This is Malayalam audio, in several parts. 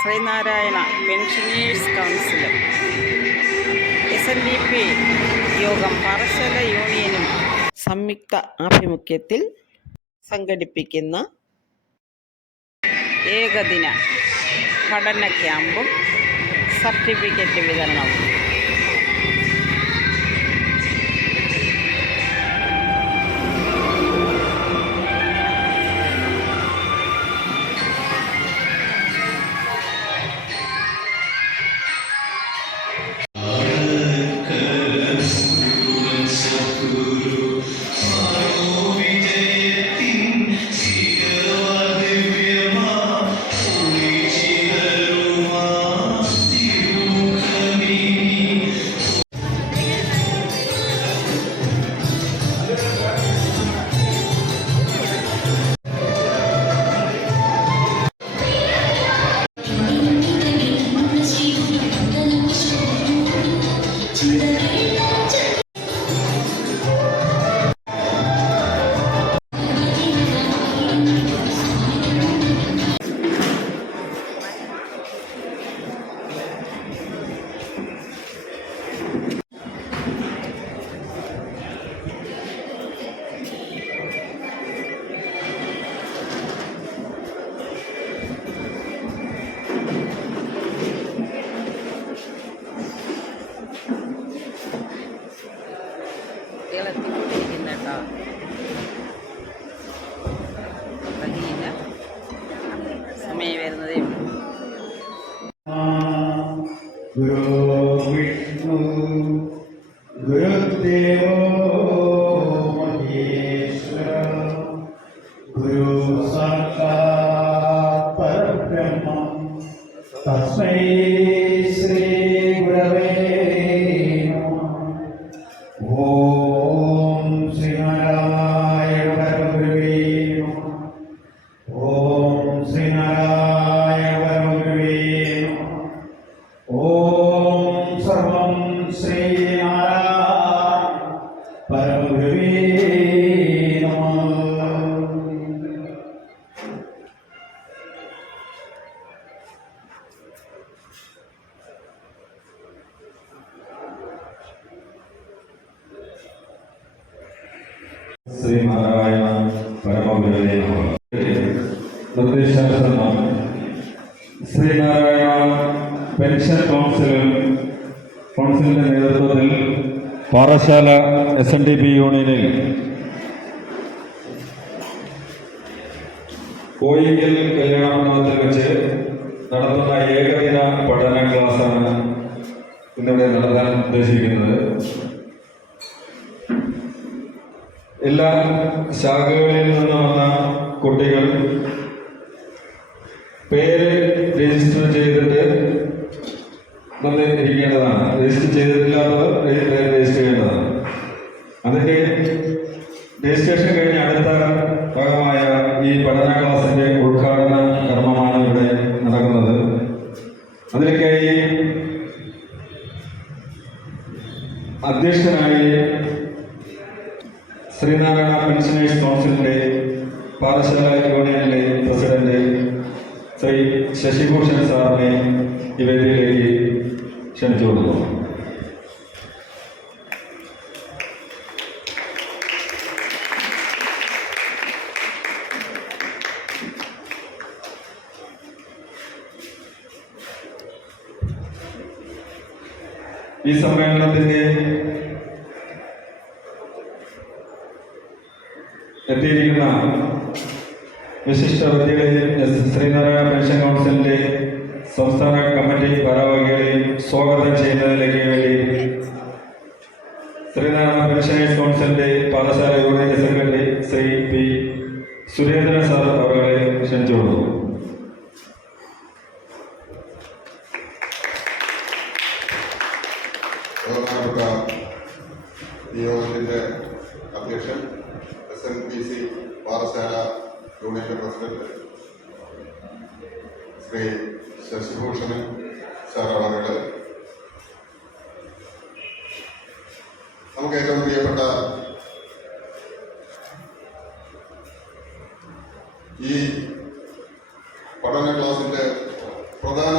ശ്രീനാരായണ പെൻഷനേഴ്സ് കൗൺസിലും SNDP യോഗം പാറശാല യൂണിയനും സംയുക്ത ആഭിമുഖ്യത്തിൽ സംഘടിപ്പിക്കുന്ന ഏകദിന പഠന ക്യാമ്പും സർട്ടിഫിക്കറ്റ് വിതരണവും എത്തിക്കൊണ്ടിരിക്കുന്ന കേട്ടോ. കഴിയില്ല, സമയം വരുന്നതേ ഗുരു വിഷ്ണു ഗുരുദേവോ മഹേശ്വര ഗുരു സാക്ഷാത് പരബ്രഹ്മ തസ്മൈ ശ്രീ ഗുരവേ നമഃ. ഓം ശ്രീനാരായണ പരമഗുരുവേ നമഃ. ഓം ശ്രീനാരായണ പരമഗുരുവേ നമഃ. ഓം സർവം ശ്രീനാരായണ പരമഗുരുവേ നമഃ. ശ്രീനാരായണ പരമഗുരുവേ നമഃ. നിർദ്ദേശാനുസരണം ശ്രീനാരായണ പെൻഷൻ കൗൺസിലിന്റെ നേതൃത്വത്തിൽ പാറശാല SNDP യൂണിയനിൽ കോയിക്കൽ കല്യാണ മണ്ഡപത്തിൽ വെച്ച് നടത്തുന്ന ഏകദിന പഠന ക്ലാസ്സാണ് ഇന്നിവിടെ നടത്താൻ ഉദ്ദേശിക്കുന്നത്. എല്ലാ ശാഖകളിൽ നിന്ന് വന്ന കുട്ടികൾ പേര് രജിസ്റ്റർ ചെയ്തിട്ട് ഇരിക്കേണ്ടതാണ്. രജിസ്റ്റർ ചെയ്തിട്ടില്ലാത്തവർ പേര് രജിസ്റ്റർ ചെയ്യേണ്ടതാണ്. അതിൻ്റെ രജിസ്ട്രേഷൻ കഴിഞ്ഞ് അടുത്ത ഭാഗമായ ഈ പഠന ക്ലാസിന്റെ ഉദ്ഘാടന കർമ്മമാണ് ഇവിടെ നടക്കുന്നത്. അതിലേക്കായി അധ്യക്ഷനായി ശ്രീനാരായണ പെൻഷനേഴ്സ് കൗൺസിലിന്റെ പാറശാല യൂണിയനിലെ പ്രസിഡന്റ് ശ്രീ ശശിഭൂഷൺ സാറിനെ ഈ വേദിയിലേക്ക് ക്ഷണിച്ചു കൊടുക്കുന്നു. ഈ സമ്മേളനത്തിന്റെ എത്തിയിരിക്കുന്ന വിശിഷ്ട വ്യക്തികളെയും ശ്രീനാരായണ പെൻഷൻ കൗൺസിലിന്റെ സംസ്ഥാന കമ്മിറ്റി ഭാരവാഹികളെയും സ്വാഗതം ചെയ്യുന്നതിലേക്ക് വേണ്ടി ശ്രീനാരായണ പെൻഷനേഴ്സ് കൗൺസിലിന്റെ Parassala union secretary Shri P Surendran sir അവരെ ക്ഷണിച്ചു കൊടുക്കുന്നു. ബഹുമാനപ്പെട്ട യോഗത്തിന്റെ അധ്യക്ഷൻ SNPC പാറശാല യൂണിയന്റെ പ്രസിഡന്റ് ശ്രീ ശശിഭൂഷണൻ സാർ അവരുടെ, നമുക്ക് ഏറ്റവും പ്രിയപ്പെട്ട ഈ പഠന ക്ലാസിന്റെ പ്രധാന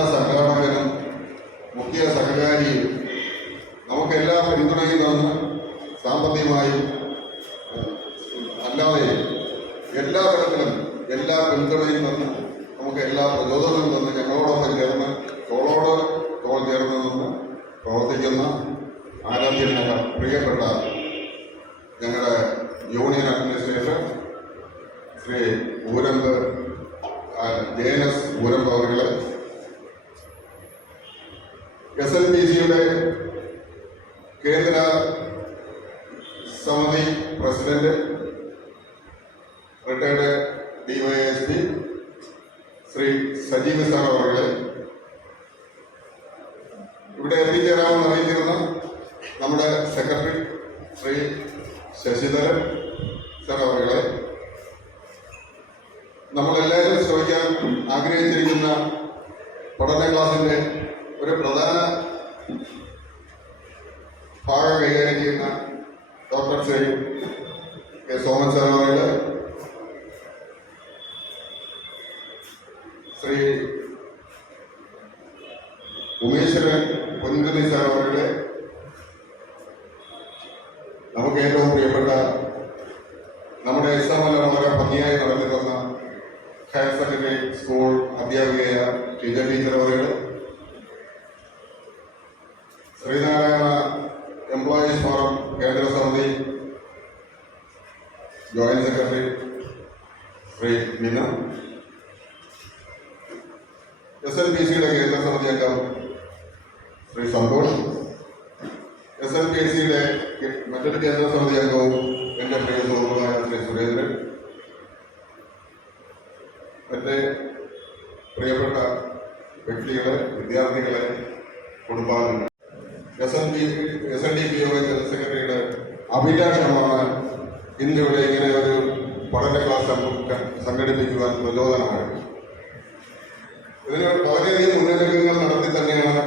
നമുക്ക് എല്ലാ പിന്തുണയും തന്ന് സാമ്പത്തികമായും അല്ലാതെയും എല്ലാ തരത്തിലും എല്ലാ പിന്തുണയും തന്ന് നമുക്ക് എല്ലാ പ്രചോദനവും തന്ന് ഞങ്ങളോടൊപ്പം ചേർന്ന് തോളോട് തോൾ ചേർന്ന് നിന്ന് പ്രവർത്തിക്കുന്ന ആരാധ്യനായ പ്രിയപ്പെട്ട ഞങ്ങളുടെ union administrator Shri Oorambu JNS Oorambu അവരുടെ SLPCയുടെ കേന്ദ്ര സമിതി president retired DYSP Shri Sajeev sir അവരുടെ ഇവിടെ എത്തിച്ചേരാമെന്ന് അറിയിച്ചിരുന്ന നമ്മുടെ സെക്രട്ടറി ശ്രീ ശശിധരൻ സാർ അവരുടെ നമ്മളെല്ലാവരും ശ്രമിക്കാൻ ആഗ്രഹിച്ചിരിക്കുന്ന പഠന ക്ലാസിന്റെ ഒരു പ്രധാന ഭാഗം കൈകാര്യം ചെയ്യുന്ന doctor Shri K Soman sir അവരുടെ ശ്രീ ഉമേശ്വരൻ പൊൻകുന്നി സാർ അവരുടെ നമുക്ക് ഏറ്റവും പ്രിയപ്പെട്ട നമ്മുടെ ഇസ്ലാമല വളരെ ഭംഗിയായി നടത്തി തന്ന ഹയർ സെക്കൻഡറി സ്കൂൾ അധ്യാപികയായ ടീച്ചർ അവരുടെ ശ്രീനാരായണ എംപ്ലോയീസ് ഫോറം കേന്ദ്ര സമിതി ജോയിന്റ് സെക്രട്ടറി ശ്രീ മിന, SLPCയുടെ കേന്ദ്ര സമിതി അംഗം ശ്രീ സന്തോഷ്, SLPCയുടെ മറ്റൊരു കേന്ദ്ര സമിതി അംഗവും എൻ്റെ പ്രിയ സുഹൃത്തുമായ ശ്രീ സുരേന്ദ്രൻ, മറ്റേ പ്രിയപ്പെട്ട വ്യക്തികളെ, വിദ്യാർത്ഥികളെ, കുടുംബാംഗങ്ങൾ, SNDPO ജനറൽ സെക്രട്ടറിയുടെ അഭിലാഷമാണ് ഇന്നിവിടെ ഇങ്ങനെ ഒരു പഠന ക്ലാസ് സംഘടിപ്പിക്കുവാൻ പ്രചോദനമാണ്. ഇതിന് വളരെയധികം മുന്നൊരുക്കങ്ങൾ നടത്തി തന്നെയാണ്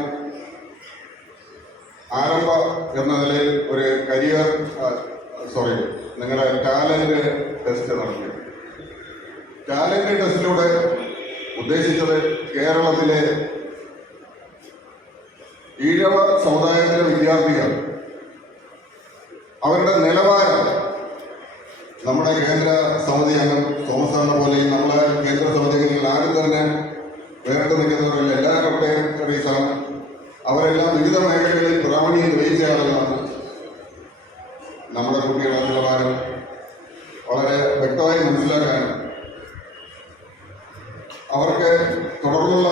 ആരംഭ എന്ന നിലയിൽ ഒരു നിങ്ങളുടെ ടാലന്റ് ടെസ്റ്റ് നടത്തി. ടാലന്റ് ടെസ്റ്റിലൂടെ ഉദ്ദേശിച്ചത് കേരളത്തിലെ ഈഴവ സമുദായത്തിലെ വിദ്യാർത്ഥികൾ അവരുടെ നിലവാരം നമ്മുടെ കേന്ദ്ര സമിതി അംഗം തോമസ് സാറിനെ പോലെയും നമ്മളെ കേന്ദ്ര സമിതികളിൽ ആരും തന്നെ വേറിട്ട് നിൽക്കുന്നവരല്ല, എല്ലാവരും റിട്ടയറീസാണ്. അവരെല്ലാം വിവിധ മേഖലകളിൽ പ്രാവീണ്യം തെളിയിച്ച ആളുകളാണ്. നമ്മുടെ കുട്ടികളുടെ നിലവാരം വളരെ വ്യക്തമായി മനസ്സിലാക്കാൻ അവർക്ക് തുടർന്നുള്ള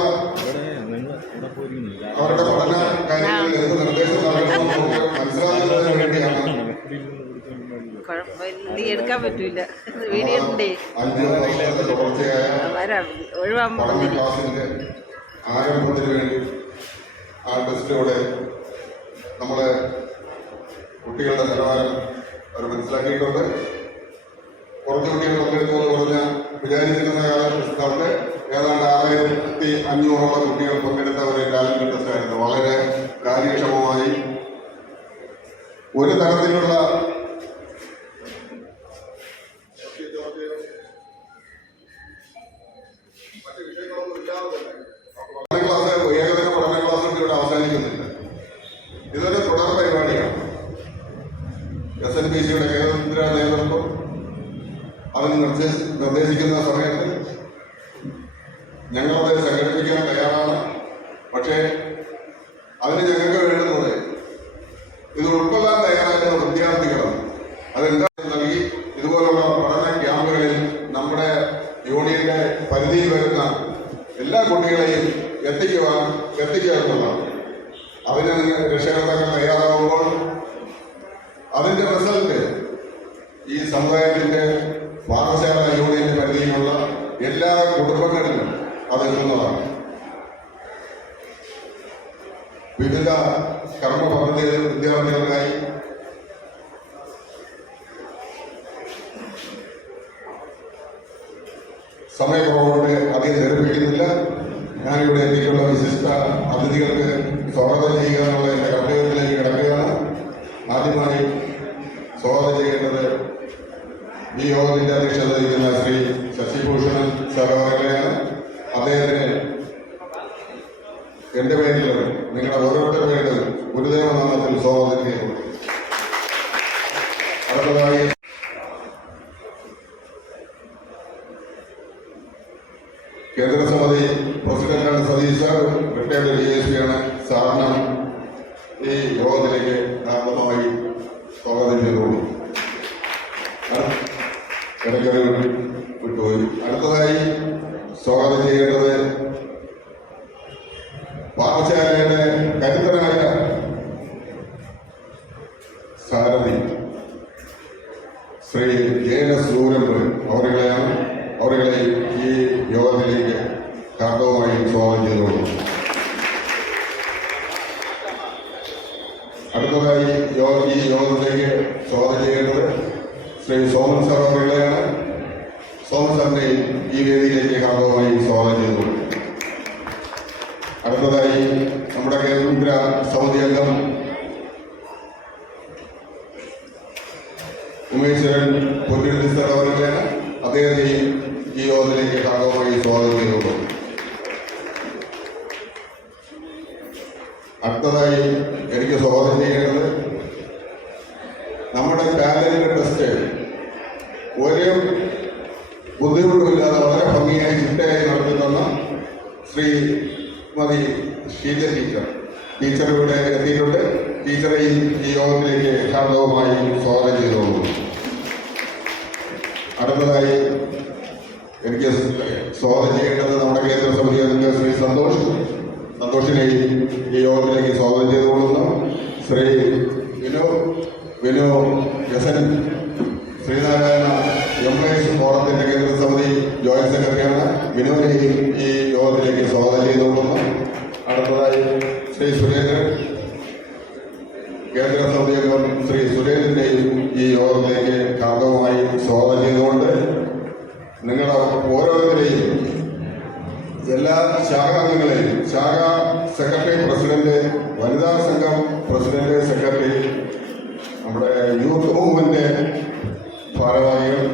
അവരുടെ പഠന കാര്യങ്ങളിൽ എന്ത് നിർദ്ദേശം നൽകണമെന്ന് മനസ്സിലാക്കുന്നതിന് വേണ്ടിയാണ് എടുക്കാൻ പറ്റൂല വീഡിയോ ഉണ്ട്. 5 വർഷത്തെ തുടർച്ചയായ പഠന ക്ലാസിന്റെ ആരംഭത്തിന് വേണ്ടി ആ ടെസ്റ്റിലൂടെ നമ്മളെ കുട്ടികളുടെ നിലവാരം അവർ മനസ്സിലാക്കിയിട്ടുണ്ട്. കുറച്ച് കുട്ടികൾ പങ്കെടുക്കുമെന്ന് പറഞ്ഞാൽ വിചാരിച്ചിരുന്ന കാലഘട്ടത്തിൽ ഏതാണ്ട് 6500 കുട്ടികൾ പങ്കെടുത്ത ഒരു ടാലന്റ് ടെസ്റ്റ് ആയിരുന്നു. വളരെ കാര്യക്ഷമമായി ഒരു തരത്തിലുള്ള മറ്റ് വിഷയങ്ങളൊന്നും ഇല്ലാതെ തന്നെ പഠന ക്ലാസ് ഏകദിന പഠന ക്ലാസ് ഇവിടെ അവസാനിക്കുന്നില്ല. ഇതൊരു തുടർ പരിപാടിയാണ്. SNPCയുടെ കേന്ദ്ര നേതൃത്വം അതിന് നിർദ്ദേശിക്കുന്ന സമയത്ത് ഞങ്ങളത് സംഘടിപ്പിക്കാൻ തയ്യാറാണ്. പക്ഷേ അതിന് ഞങ്ങൾക്ക് വേണ്ടുന്നത് ഇത് ഉൾക്കൊള്ളാൻ തയ്യാറാക്കുന്ന വിദ്യാർത്ഥികളാണ്. അതെന്താണെന്ന് നൽകി ഇതുപോലുള്ള പഠന ക്യാമ്പുകളിൽ നമ്മുടെ യൂണിയന്റെ പരിധിയിൽ വരുന്ന എല്ലാ കുട്ടികളെയും എത്തിക്കുക എന്നുള്ളതാണ്. അതിന് രക്ഷകർത്താക്കൾ തയ്യാറാകുമ്പോൾ അതിന്റെ റിസൾട്ട് ഈ സമുദായത്തിന്റെ പാഠശാല യൂണിയന്റെ പരിധിയിലുള്ള എല്ലാ കുടുംബങ്ങളിലും അതെത്തുന്നതാണ്. വിവിധ കർമ്മ പദ്ധതി വിദ്യാർത്ഥികൾക്കായി സമയക്കുറവോടെ അധികം ധരിപ്പിക്കുന്നില്ല. ഞാനിവിടെ എത്തിയിട്ടുള്ള വിശിഷ്ട അതിഥികൾക്ക് സ്വാഗതം ചെയ്യുക എന്നുള്ള എന്റെ കർത്തവ്യത്തിലേക്ക് കിടക്കുകയാണ്. ആദ്യമായി സ്വാഗതം ചെയ്യേണ്ടത് ഈ യോഗത്തിന്റെ അധ്യക്ഷത വഹിക്കുന്ന ശ്രീ ശശിഭൂഷണൻ സാർ അവരുടെയാണ്. അദ്ദേഹത്തിന് എന്റെ പേരിലും നിങ്ങളുടെ ഓരോരുത്തരുടെ പേരിലും ഗുരുദേവ ദൈവനാമത്തിൽ സ്വാഗതം ചെയ്യുന്നു. അടുത്തതായി കേന്ദ്ര സമിതി പ്രസിഡന്റാണ് സതീഷ്, റിട്ടയർഡ് DSP ആണ്. സാറിന് ഈ യോഗത്തിലേക്ക് ആത്മമായി സ്വാഗതം ചെയ്തോളൂ. ഇടയ്ക്കൊരു വിട്ടുപോയി. അടുത്തതായി സ്വാഗതം ചെയ്യേണ്ടത് പാഠശാലയുടെ കരുത്തനായ സാരഥി ശ്രീ JS സൂരമ്പ് അവരുകളെ ഈ യോഗത്തിലേക്ക് കാർഡവുമായി സ്വാഗതം ചെയ്തോളൂ. അടുത്തതായി ഈ യോഗത്തിലേക്ക് സ്വാഗതം ചെയ്യേണ്ടത് ശ്രീ സോമൻ സാർ അവരുകളെയാണ്. സോമൻ സാറിനെ ഈ വേദിയിലേക്ക് കാർഡവുമായി സ്വാഗതം ചെയ്തോളൂ. അടുത്തതായി നമ്മുടെ കേന്ദ്ര സമിതി അംഗം ഉമേശ്വരൻ പൊന്നിരുത്തി സാർ അവരുകളെയാണ്. അദ്ദേഹത്തെയും ഈ യോഗത്തിലേക്ക് ഭാഗമായി സ്വാഗതം ചെയ്തോളൂ. അടുത്തതായി എനിക്ക് സ്വാഗതം ചെയ്യേണ്ടത് നമ്മുടെ ടാലന്റ് ടെസ്റ്റ് ഒരു ബുദ്ധിമുട്ടുമില്ലാതെ വളരെ ഭംഗിയായി ചിട്ടയായി നടത്തുന്ന ശ്രീമതി ഷീജ ടീച്ചർ ഇവിടെ എത്തിയിട്ടുണ്ട്. ടീച്ചറെയും ഈ യോഗത്തിലേക്ക് ഹാർദവമായി സ്വാഗതം ചെയ്തോളൂ. അടുത്തതായി എനിക്ക് സ്വാഗതം ചെയ്യേണ്ടത് നമ്മുടെ കേന്ദ്ര സമിതി അംഗം ശ്രീ സന്തോഷിനെയും ഈ യോഗത്തിലേക്ക് സ്വാഗതം ചെയ്തുകൊള്ളുന്നു. ശ്രീ വിനു എസൻ ശ്രീനാരായണ എംപ്ലോയീസ് ഫോറത്തിന്റെ കേന്ദ്ര സമിതി ജോയിന്റ് സെക്രട്ടറിയാണ്. വിനുവിനെയും ഈ യോഗത്തിലേക്ക് സ്വാഗതം ചെയ്തുകൊള്ളുന്നു. അടുത്തതായി ശ്രീ സുരേന്ദ്രൻ, കേന്ദ്ര സമിതി അംഗം ശ്രീ സുരേന്ദ്രനെയും ഈ യോഗത്തിലേക്ക് കാർഡവുമായി സ്വാഗതം ചെയ്തുകൊണ്ട് നിങ്ങൾ ഓരോരുത്തരെയും എല്ലാ ശാഖാംഗങ്ങളെയും ശാഖാ സെക്രട്ടറി പ്രസിഡന്റ്, വനിതാ സംഘം പ്രസിഡന്റ് സെക്രട്ടറി, നമ്മുടെ യൂത്ത് മൂവ്മെന്റ് ഭാരവാഹികൾ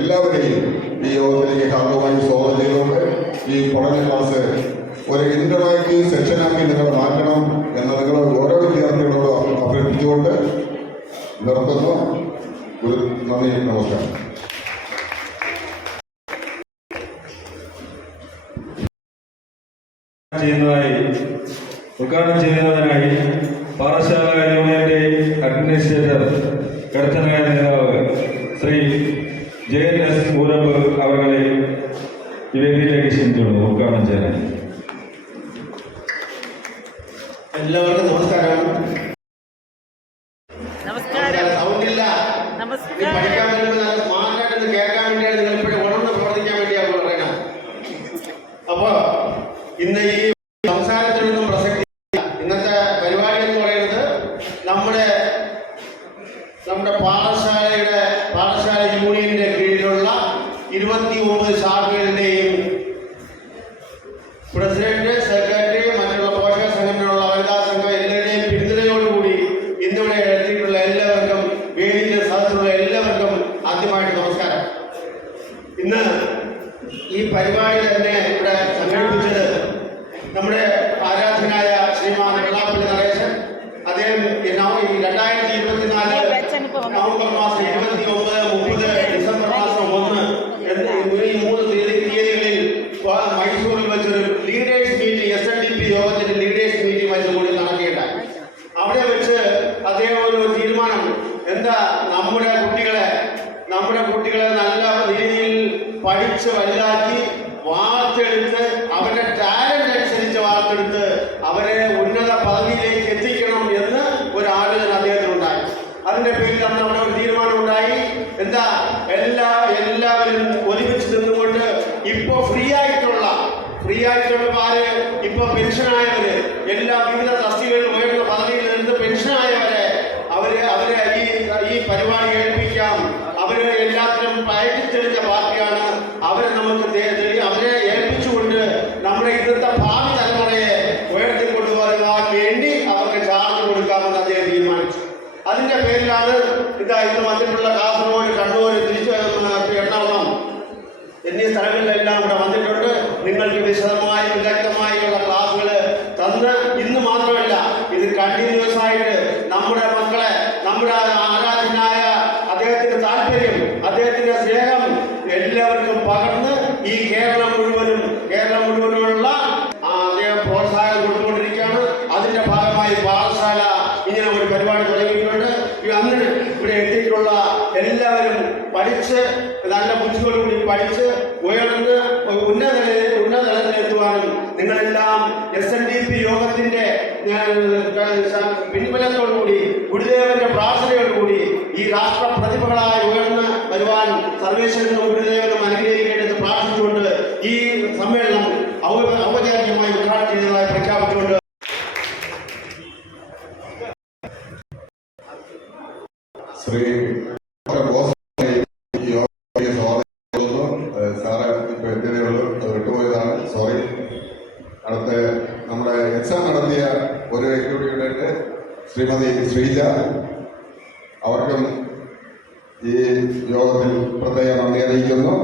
എല്ലാവരെയും ഈ യോഗത്തിലേക്ക് കാർഡവുമായി സ്വാഗതം ചെയ്തുകൊണ്ട് ഈ പഠന ക്ലാസ് ഒരു ഇന്ററാക്റ്റീവ് സെക്ഷനാക്കി നിങ്ങൾ മാറ്റണം എന്ന് നിങ്ങൾ ഓരോ വിദ്യാർത്ഥികളോടും അഭ്യർത്ഥിച്ചുകൊണ്ട് നിർത്തുന്നു. ഒരു നന്ദി, നമസ്കാരം. ഉദ്ഘാടനം ചെയ്യുന്നതിനായി പാഠശാല യൂണിയന്റെ അഡ്മിനിസ്ട്രേറ്റർ കരുത്തനായ നേതാവ് ശ്രീ JS സൂരമ്പ് അവരെ ഈ വേദിയിലേക്ക് ക്ഷണിച്ചുള്ളൂ ഉദ്ഘാടനം ചെയ്യാൻ. എല്ലാവർക്കും നമസ്കാരം. നമസ്കാരം. പഠിക്കാൻ വരുമ്പോൾ നല്ല സ്മാർട്ടായിട്ട് കേൾക്കാൻ വേണ്ടിയാണ് നിങ്ങൾ ഇപ്പോഴും ഉണർന്ന് പ്രവർത്തിക്കാൻ വേണ്ടിയാണ് പറയണം. അപ്പോ ഇന്ന് ഈ സംസാരത്തിനൊന്നും പ്രസക്തി ഇന്നത്തെ പരിപാടി എന്ന് പറയുന്നത് നമ്മുടെ പാഠശാല യൂണിയന്റെ കീഴിലുള്ള 29 ശാഖകളുടെയും പ്രസിഡന്റ്, സെക്രട്ടറി, മറ്റുള്ള പോഷക സംഘടനയുള്ള വനിതാ സംഘം എല്ലാവരുടെയും പിന്തുണയോടുകൂടി ഇന്നിവിടെ എത്തിയിട്ടുള്ള എല്ലാവർക്കും, വേദിയുടെ സദസ്സിലുള്ള എല്ലാവർക്കും ആദ്യമായിട്ട് നമസ്കാരം. ഇന്ന് ഈ പരിപാടി തന്നെ ഇവിടെ സംഘടിപ്പിച്ചത് നമ്മുടെ ആരാധനായ ശ്രീമാൻ വെള്ളാപ്പള്ളി നടേശൻ. അദ്ദേഹം 2024 നവംബർ മാസം 29, 30, ഡിസംബർ മാസം 1 ഈ 3 തീയതികളിൽ മൈസൂരിൽ വെച്ചൊരു ലീഡേഴ്സ് മീറ്റിംഗ്, SNDP യോഗത്തിന്റെ ലീഡേഴ്സ് മീറ്റിംഗ് വെച്ച് കൂടി നടക്കുകയുണ്ടായി. അവിടെ വെച്ച് അദ്ദേഹം ഒരു തീരുമാനം, എന്താ നമ്മുടെ കുട്ടികളെ നല്ല രീതിയിൽ പഠിച്ച് വലുതാക്കി വാർത്തെടുത്ത് അവരുടെ ടാലന്റ് അനുസരിച്ച് വാർത്തെടുത്ത് അവരെ ഉന്നത പദവിയിലേക്ക് എത്തിക്കണം എന്ന് ഒരു ആലോചന അദ്ദേഹത്തിനുണ്ടായി. അതിന്റെ പേരിൽ അന്ന് അവിടെ ഒരു തീരുമാനം ഉണ്ടായി. എന്താ എല്ലാവരും ഒരുമിച്ച് നിന്നുകൊണ്ട് ഇപ്പൊ ഫ്രീ ആയിട്ടുള്ള ആര് ഇപ്പൊ പെൻഷനായവര്, എല്ലാ വിവിധ തസ്തികകളിൽ ഉയർന്ന പദവിയിൽ നിന്ന് പെൻഷനായവരെ അവരെ ഈ പരിപാടി ഏൽപ്പിക്കാം. അവര് എല്ലാത്തിനും പയറ്റിത്തെളിഞ്ഞ പാർട്ടിയാണ്. അവരെ നമുക്ക് അവരെ ഏൽപ്പിച്ചുകൊണ്ട് നമ്മുടെ ഇന്നത്തെ ഭാവി തലമുറയെ ഉയർത്തിക്കൊണ്ടുവരുവാൻ വേണ്ടി അവർക്ക് ചാർജ് കൊടുക്കാമെന്ന് അദ്ദേഹം തീരുമാനിച്ചു. അതിന്റെ പേരിലാണ് ഇന്ന് വന്നിട്ടുള്ള കാസർഗോഡ്, കണ്ണൂർ, എറണാകുളം എന്നീ സ്ഥലങ്ങളിലെല്ലാം ഇവിടെ വന്നിട്ടുണ്ട്. നിങ്ങൾക്ക് വിശദമായും വ്യക്തമായുള്ള ക്ലാസുകൾ തന്ന് ഇന്ന് മാത്രമല്ല പാഠശാല ഇങ്ങനെ ഒരു പരിപാടി തുടങ്ങിയിട്ടുണ്ട്. അന്ന് ഇവിടെ എത്തിയിട്ടുള്ള എല്ലാവരും പഠിച്ച് നല്ല ബുദ്ധിയോടുകൂടി പഠിച്ച് ഉയർന്ന് ഉന്നത തലത്തിലെത്തുവാനും നിങ്ങളെല്ലാം SNDP യോഗത്തിന്റെ പിൻബലത്തോടുകൂടി ഗുരുദേവന്റെ പ്രാർത്ഥനയോടുകൂടി ഈ രാഷ്ട്ര പ്രതിഭകളായി ഉയർന്ന് വരുവാൻ സർവേശ്വരനും ഗുരുദേവനും അനുഗ്രഹിക്കേണ്ടത് പ്രാർത്ഥിച്ചുകൊണ്ട് ഈ സമ്മേളനം ഔപചാരികമായി ഉദ്ഘാടനം ചെയ്തതായി പ്രഖ്യാപിച്ചുകൊണ്ട് ശ്രീ സാറ് ഇപ്പൊ എന്തിനുള്ളൂ വിട്ടുപോയതാണ്, സോറി. അടുത്ത നമ്മുടെ എക്സാം നടത്തിയ ഒരു എക്സിക്യൂട്ടീവ് ശ്രീമതി ശ്രീജ, അവർക്കും ഈ യോഗത്തിൽ പ്രത്യേക നന്ദി അറിയിക്കുന്നു.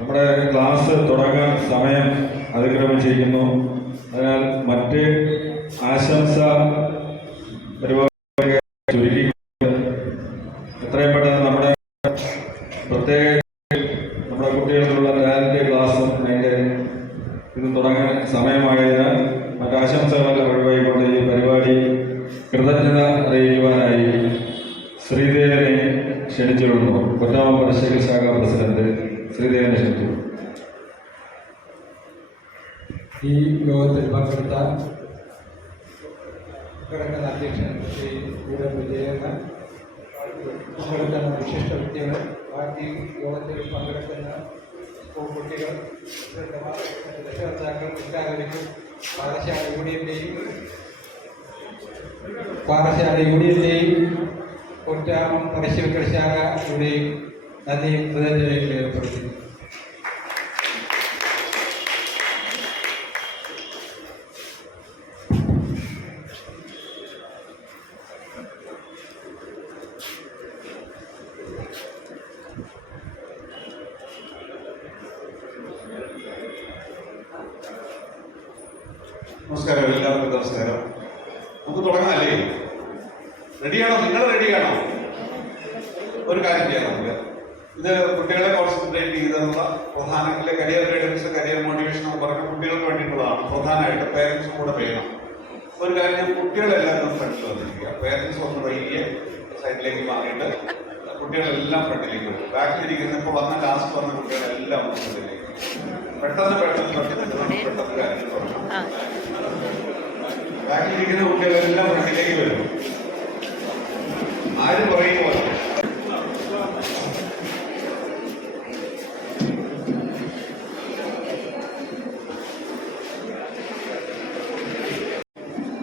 നമ്മുടെ ക്ലാസ് തുടങ്ങാൻ സമയം അതിക്രമിച്ചിരിക്കുന്നു. അതിനാൽ മറ്റ് ആശംസ പരിപാടികൾ ചുരുക്കി എത്രയും പെട്ടെന്ന് നമ്മുടെ പ്രത്യേക നമ്മുടെ കുട്ടികൾക്കുള്ള ടാലന്റ് ക്ലാസ്സും അതിൻ്റെ ഇത് തുടങ്ങാൻ സമയമായതിനാൽ മറ്റാശംസകളെല്ലാം ഒഴിവായിക്കൊണ്ട് ഈ പരിപാടി കൃതജ്ഞത അറിയിക്കുവാനായി ശ്രീദേവനെ ക്ഷണിച്ചിരുന്നു. കൊറ്റാമ പരശ്ശേരി ശാഖ പ്രസിഡന്റ് ശ്രീദേവനെ ക്ഷണിച്ചു. ഈ യോഗത്തിൽ പങ്കെടുത്ത കിടക്കുന്ന അധ്യക്ഷൻ ശ്രീ വിജയൻ, പങ്കെടുക്കുന്ന വിശിഷ്ട വ്യക്തികൾ, ബാക്കി യോഗത്തിൽ പങ്കെടുക്കുന്ന സ്കൂൾ കുട്ടികൾ, രക്ഷകർത്താക്കൾ, എല്ലാവർക്കും പാഠശാല യൂണിയന്റെയും കൊറ്റാമം പരശ്ശേരി ശാഖയുടെയും നന്ദിയും കൃതജ്ഞതയും രേഖപ്പെടുത്തുന്നു. നമസ്കാരം, എല്ലാവർക്കും നമസ്കാരം. നമുക്ക് തുടങ്ങാല്ലേ? റെഡിയാണോ? നിങ്ങൾ റെഡിയാണോ? ഒരു കാര്യം ചെയ്യാം. നമുക്ക് ഇത് കുട്ടികളെ കോൺസെൻട്രേറ്റ് ചെയ്തെന്നുള്ള പ്രധാനത്തിലെ കരിയർ ഗൈഡൻസ്, കരിയർ മോട്ടിവേഷൻ എന്ന് പറഞ്ഞ കുട്ടികൾക്ക് വേണ്ടിയിട്ടുള്ളതാണ്. പ്രധാനമായിട്ട് പേരൻസും കൂടെ വേണം. ഒരു കാര്യം, ഞാൻ കുട്ടികളെല്ലാവരും ഫ്രണ്ടിൽ വന്നിരിക്കുക. പേരൻസ് ഒന്ന് വൈകിയ സൈഡിലേക്ക് മാറിയിട്ട് കുട്ടികളെല്ലാം ഫ്രണ്ടിലേക്ക് വരും. ബാക്കിലിരിക്കുന്ന ഇപ്പോൾ ലാസ്റ്റ് വന്ന കുട്ടികളെല്ലാം ഫ്രണ്ടിലേക്ക് പെട്ടെന്ന് കാര്യങ്ങൾ തുടങ്ങാം. ബാക്കിലിരിക്കുന്ന കുട്ടികളെല്ലാം ഫ്രണ്ടിലേക്ക് വരും. ആരും പറയും പോലെ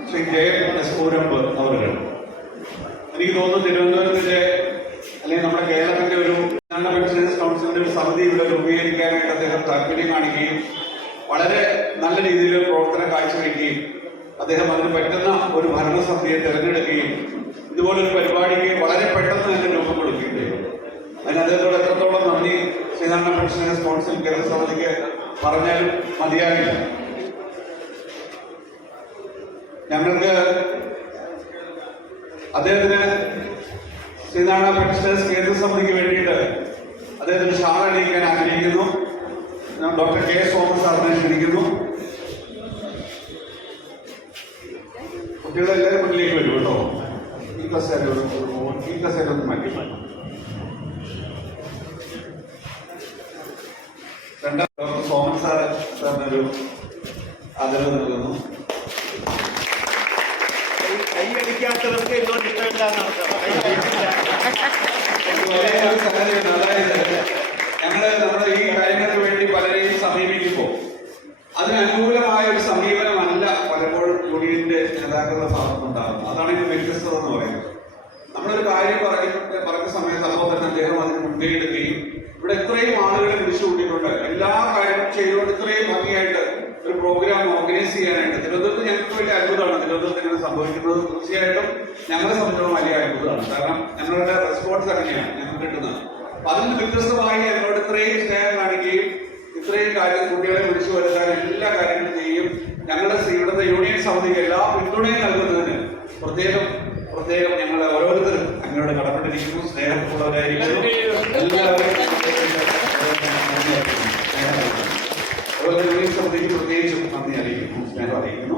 ശ്രീ JS പൂരമ്പ് അവരുകൾ, എനിക്ക് തോന്നുന്നു തിരുവനന്തപുരത്തിന്റെ അല്ലെങ്കിൽ നമ്മുടെ കേരളത്തിന്റെ ഒരു ബിസിനസ് കൗൺസിലിന്റെ ഒരു സമിതി ഇവിടെ രൂപീകരിക്കാനായിട്ട് അദ്ദേഹം താല്പര്യം കാണിക്കുകയും വളരെ നല്ല രീതിയിൽ പ്രവർത്തനം കാഴ്ചവെക്കുകയും അദ്ദേഹം അതിന് പറ്റുന്ന ഒരു ഭരണസമിതിയെ തിരഞ്ഞെടുക്കുകയും ഇതുപോലൊരു പരിപാടിക്ക് വളരെ പെട്ടെന്ന് തന്നെ രൂപം കൊടുക്കുകയും ചെയ്തു. അതിന് അദ്ദേഹത്തോട് എത്രത്തോളം നന്ദി ശ്രീനാരായണ ബിസിനസ് കൗൺസിൽ കേരള സമിതിക്ക് പറഞ്ഞാലും മതിയാകില്ല. ഞങ്ങൾക്ക് അദ്ദേഹത്തിന് ശ്രീനാരായണ പെൻഷനേഴ്സ് കേന്ദ്ര സമിതിക്ക് വേണ്ടിയിട്ട് അദ്ദേഹത്തിന് ഷാൾ അണിയിക്കാൻ ആഗ്രഹിക്കുന്നു. ഞാൻ ഡോക്ടർ KS തോമസ് സാറിനെ ക്ഷണിക്കുന്നു. കുട്ടികളെല്ലാവരും മുന്നിലേക്ക് വരും കേട്ടോ. ഈ കസേരൊന്നും മാറ്റി. രണ്ടാം ഡോക്ടർ സോമൻ സാറിനൊരു ആദരവ് നൽകുന്നു. കൈയടിക്കാത്തവർക്ക് ഇങ്ങോട്ട് ഇഷ്ടമില്ലാന്ന് അതായത് നമ്മുടെ ഈ കാര്യങ്ങൾക്ക് വേണ്ടി പലരെയും സമീപിക്കുമ്പോൾ അതിന് അനുകൂലമായ ഒരു സമീപനമല്ല പലപ്പോഴും യൂണിയന്റെ നേതാക്കളുടെ ഭാഗത്തുനിന്നുണ്ടാകുന്നത്. അതാണ് ഇത് വ്യത്യസ്തത എന്ന് പറയുന്നത്. നമ്മളൊരു കാര്യം പറഞ്ഞ സമയത്ത് അപ്പോൾ തന്നെ അദ്ദേഹം അതിന് മുൻകൈയെടുക്കുകയും ഇവിടെ ഇത്രയും ആളുകളെ വിളിച്ചുകൂട്ടിക്കൊണ്ട് എല്ലാ കാര്യവും ചെയ്തുകൊണ്ട് ഇത്രയും ഭംഗിയായിട്ട് ഒരു പ്രോഗ്രാം ഓർഗനൈസ് ചെയ്യാനായിട്ട് തിരുവനന്തപുരത്ത് ഞങ്ങൾക്ക് വലിയ അത്ഭുതമാണ്. തിരുവനന്തപുരത്ത് ഇങ്ങനെ സംഭവിക്കുന്നത് തീർച്ചയായിട്ടും ഞങ്ങളെ സംബന്ധിച്ചിടത്തോളം വലിയ അത്ഭുതമാണ്. കാരണം ഞങ്ങളുടെ റെസ്പോൺസ് അങ്ങനെയാണ് ഞങ്ങൾക്ക് കിട്ടുന്നത്. അപ്പൊ അതിന് വ്യത്യസ്തമായി ഞങ്ങളോട് ഇത്രയും സ്നേഹം കാണിക്കുകയും ഇത്രയും കാര്യം കുട്ടികളെ വിളിച്ചു വരുത്താൻ എല്ലാ കാര്യങ്ങളും ചെയ്യും. ഞങ്ങളുടെ ഇവിടുത്തെ യൂണിയൻ സമിതിക്ക് എല്ലാ പിന്തുണയും നൽകുന്നതിന് പ്രത്യേകം ഞങ്ങൾ ഓരോരുത്തരും അങ്ങോട്ട് കടപ്പെട്ടിരിക്കുന്നു. സ്നേഹമുള്ളവരായിരിക്കുന്നു എല്ലാവരും. അതുപോലെ യൂണിയൻ സമിതിക്ക് പ്രത്യേകിച്ചും നന്ദി അറിയിക്കുന്നു, സ്നേഹം അറിയിക്കുന്നു.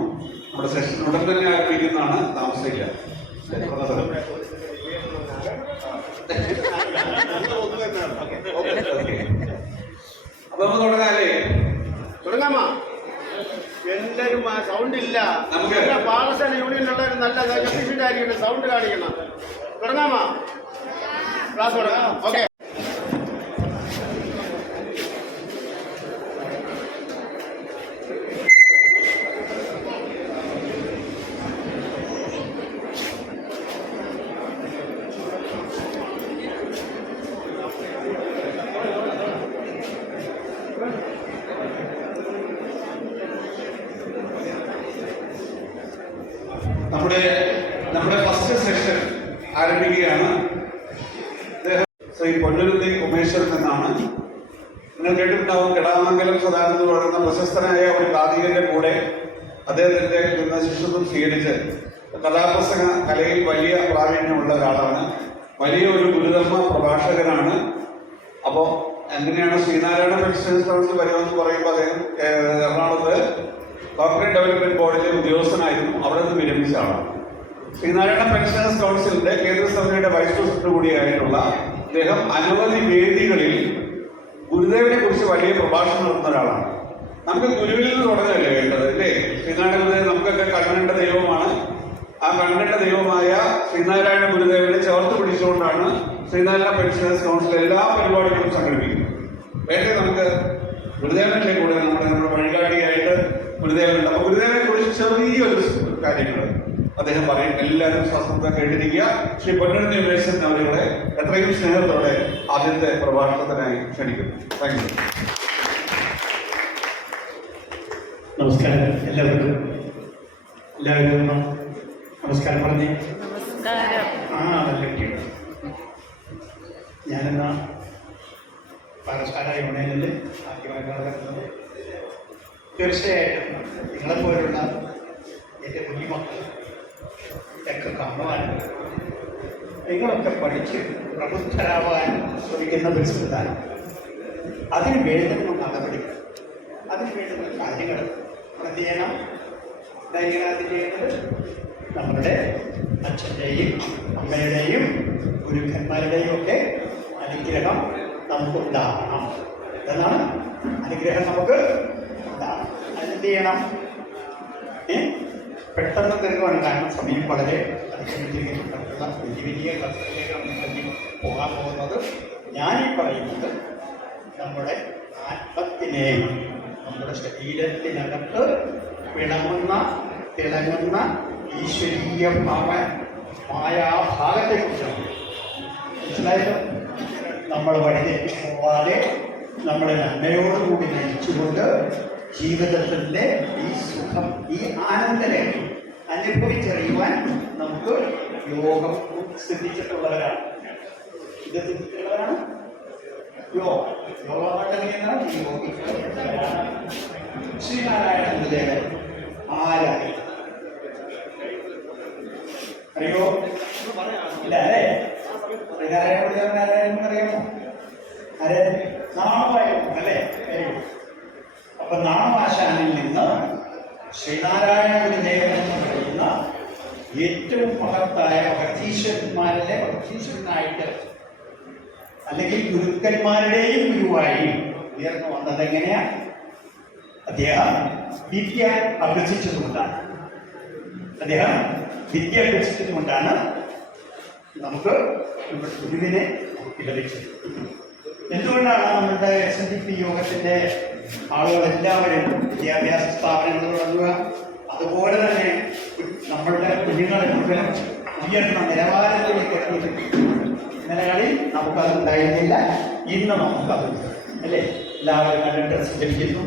നമ്മുടെ സെഷൻ ഉടൻ തന്നെ ആരംഭിക്കുന്നതാണ്, താമസിക്കില്ല. അപ്പൊ നമുക്ക് തുടങ്ങാല്ലേ? തുടങ്ങാമോ? എല്ലാവരും സൗണ്ട് ഇല്ല. നമുക്ക് പാഠശാല യൂണിയനിലുള്ളവർ നല്ല എഫിഷ്യന്റ് ആയിരിക്കണം, സൗണ്ട് കാണിക്കണം. തുടങ്ങാമോ? ക്ലാസ് തുടങ്ങാം. ഓക്കെ. നമ്മുടെ ഫസ്റ്റ് സെഷൻ ആരംഭിക്കുകയാണ്. ശ്രീ പൊന്നുരുന്നി ഉമേശ്വരൻ എന്നാണ്. നിങ്ങൾ കേട്ടിട്ടുണ്ടാവും, കിടാമംഗലം സദാനന്ദ എന്ന് പറയുന്ന പ്രശസ്തനായ ഒരു കാതികന്റെ കൂടെ അദ്ദേഹത്തിന്റെ നിന്ന് ശിഷ്യത്വം സ്വീകരിച്ച് കഥാപ്രസംഗ കലയിൽ വലിയ പ്രാവീണ്യമുള്ള ഒരാളാണ്. വലിയ ഒരു ഗുരുധർമ്മ പ്രഭാഷകനാണ്. അപ്പോൾ എങ്ങനെയാണ് ശ്രീനാരായണ പെൻഷൻസ് കൗൺസിൽ വരുമെന്ന് പറയുമ്പോൾ അദ്ദേഹം എറണാകുളത്ത് കോർപ്പറേറ്റ് ഡെവലപ്മെന്റ് ബോർഡിലെ ഉദ്യോഗസ്ഥനായിരുന്നു. അവിടെ നിന്ന് വിരമിച്ച ആളാണ്. ശ്രീനാരായണ പെൻഷനേഴ്സ് കൗൺസിലിന്റെ കേന്ദ്രസഭയുടെ വൈസ് പ്രസിഡന്റ് കൂടിയായിട്ടുള്ള അദ്ദേഹം അനവധി വേദികളിൽ ഗുരുദേവനെ കുറിച്ച് വലിയ പ്രഭാഷണം നടത്തുന്ന ഒരാളാണ്. നമുക്ക് ഗുരുവിൽ നിന്ന് തുടങ്ങല്ലേ വേണ്ടത്, അല്ലേ? ശ്രീനാരായണ ഗുരുദേവൻ നമുക്കൊക്കെ കണ്ണണ്ട ദൈവമാണ്. ആ കണ്ണണ്ട ദൈവമായ ശ്രീനാരായണ ഗുരുദേവനെ ചേർത്ത് പിടിച്ചുകൊണ്ടാണ് ശ്രീനാരായണ പെൻഷനേഴ്സ് കൗൺസിൽ എല്ലാ പരിപാടികളും സംഘടിപ്പിക്കുന്നത്. വേണ്ടേ നമുക്ക് ഗുരുദേവനിലെ കൂടെ നമ്മുടെ വഴികാട്ടിയായിട്ട് ഗുരുദേവനുണ്ട്. അപ്പൊ ഗുരുദേവനെ കുറിച്ച് ചെറിയൊരു കാര്യങ്ങൾ അദ്ദേഹം പറയും. എല്ലാവരും സശ്രദ്ധ കേട്ടിരിക്കുക. ശ്രീ പൊന്നുരുന്നി ഉമേശ്വരൻ അവരുടെ എത്രയും സ്നേഹത്തോടെ ആദ്യത്തെ പ്രഭാഷണത്തിനായി ക്ഷണിക്കുന്നു. Thank you. നമസ്കാരം എല്ലാവർക്കും. നമസ്കാരം പറഞ്ഞേ. നല്ല കുട്ടികൾ. ഞാനെന്നാ പാഠശാല യൂണിയനിൽ ആദ്യമായിട്ടാണ് വരുന്നത്. തീർച്ചയായിട്ടും നിങ്ങളെപ്പോലുള്ള എൻ്റെ കുഞ്ഞുമക്കൾ ഒക്കെ കാണുവാനും നിങ്ങളൊക്കെ പഠിച്ച് പ്രബുദ്ധരാവാൻ ശ്രമിക്കുന്ന ഒരു സംവിധാനം, അതിന് വേണ്ടുന്ന നടപടികൾ, അതിന് വേണ്ടുന്ന കാര്യങ്ങൾ എന്ത് ചെയ്യണം? ദൈനംദിനം ചെയ്യേണ്ടത് നമ്മളുടെ അച്ഛൻ്റെയും അമ്മയുടെയും ഗുരുക്കന്മാരുടെയും ഒക്കെ അനുഗ്രഹം നമുക്കുണ്ടാകണം എന്നാണ്. അനുഗ്രഹം നമുക്ക് ഉണ്ടാകണം. അതെന്ത് ചെയ്യണം? പെട്ടെന്ന് തീർക്കുവാണ്. കാരണം സമയം വളരെ അധികമിട്ടുള്ള വലിയ ക്ലാസ്സിലേക്കാണ് പോകാൻ പോകുന്നത്. ഞാനീ പറയുന്നത് നമ്മുടെ ആത്മത്തിനെയും നമ്മുടെ ശരീരത്തിനകത്ത് തിളങ്ങുന്ന ഈശ്വരീയ ഭാഗത്തെക്കുറിച്ചാണ്. മനസ്സിലായല്ലോ? നമ്മൾ വഴിതെറ്റി പോവാതെ നമ്മളെ നന്മയോടുകൂടി നയിച്ചുകൊണ്ട് ജീവിതത്തിൻ്റെ ഈ സുഖം, ഈ ആനന്ദലഹരി അനുഭവിച്ചറിയുവാൻ നമുക്ക് യോഗം സിദ്ധിച്ചിട്ടുള്ളവരാണ്. ഇത് സിദ്ധിച്ചിട്ടുള്ളവരാണ്. യോഗമാണ് യോഗിക്കുന്നവരാണ്. ശ്രീനാരായണ ഗുരുദേവൻ ആരായി അറിയോ? ഇല്ല അല്ലേ? ശ്രീനാരായണ ഗുരുദേവൻ ആരായെന്ന് അറിയാമോ? ആരെ? നാമമായിരുന്നു അല്ലേ? അപ്പൊ നാമാശാനിൽ നിന്ന് ശ്രീനാരായണ ഗുരുദേവൻ എന്ന് പറയുന്ന ഏറ്റവും മഹത്തായ ഭക്തീശ്വരനായിട്ട് അല്ലെങ്കിൽ ഗുരുക്കന്മാരുടെയും ഗുരുവായി ഉയർന്നു വന്നത് എങ്ങനെയാ? അദ്ദേഹം വിദ്യ അഭ്യസിച്ചതുകൊണ്ടാണ്. നമുക്ക് ഗുരുവിനെ ലഭിച്ചത്. എന്തുകൊണ്ടാണ് നമ്മളുടെ SNDP യോഗത്തിന്റെ ആളുകളെല്ലാവരും വിദ്യാഭ്യാസ സ്ഥാപനങ്ങൾ തുടങ്ങുക, അതുപോലെ തന്നെ നമ്മളുടെ കുഞ്ഞുങ്ങളെ മുഴുവൻ ഉയർന്ന നിലവാരത്തിലേക്ക് എത്തിയിട്ടുണ്ട്. നിലകളിൽ നമുക്കതുണ്ടായിരുന്നില്ല, ഇന്ന് നമുക്കതുണ്ട് അല്ലേ? എല്ലാവരും നല്ല ഡ്രസ്സ് ധരിക്കുന്നു,